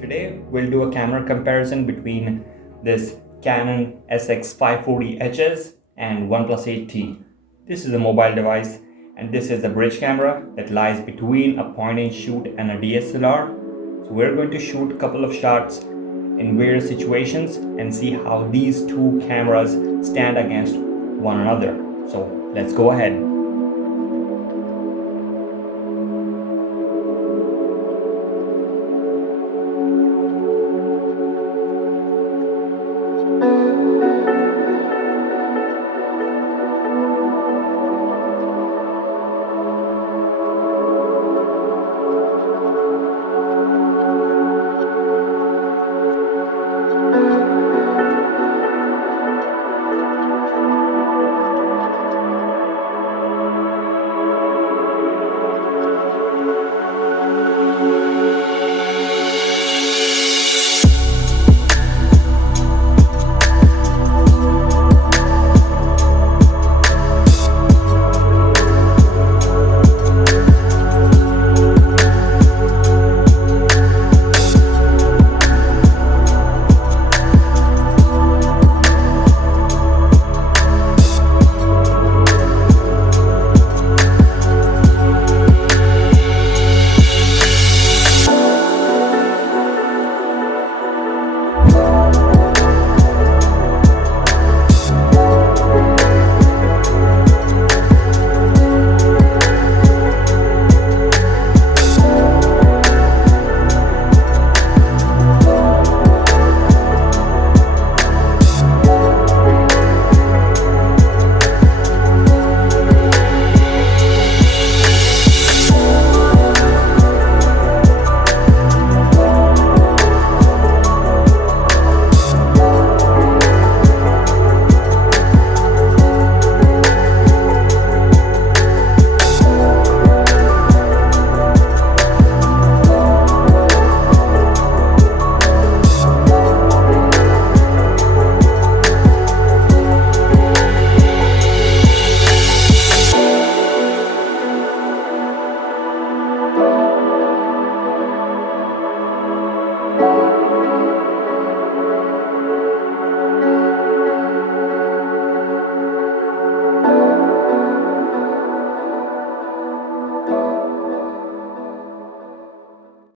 Today we'll do a camera comparison between this Canon SX540 HS and OnePlus 8T. This is a mobile device and this is the bridge camera that lies between a point-and-shoot and a DSLR. So we're going to shoot a couple of shots in various situations and see how these two cameras stand against one another. So let's go ahead.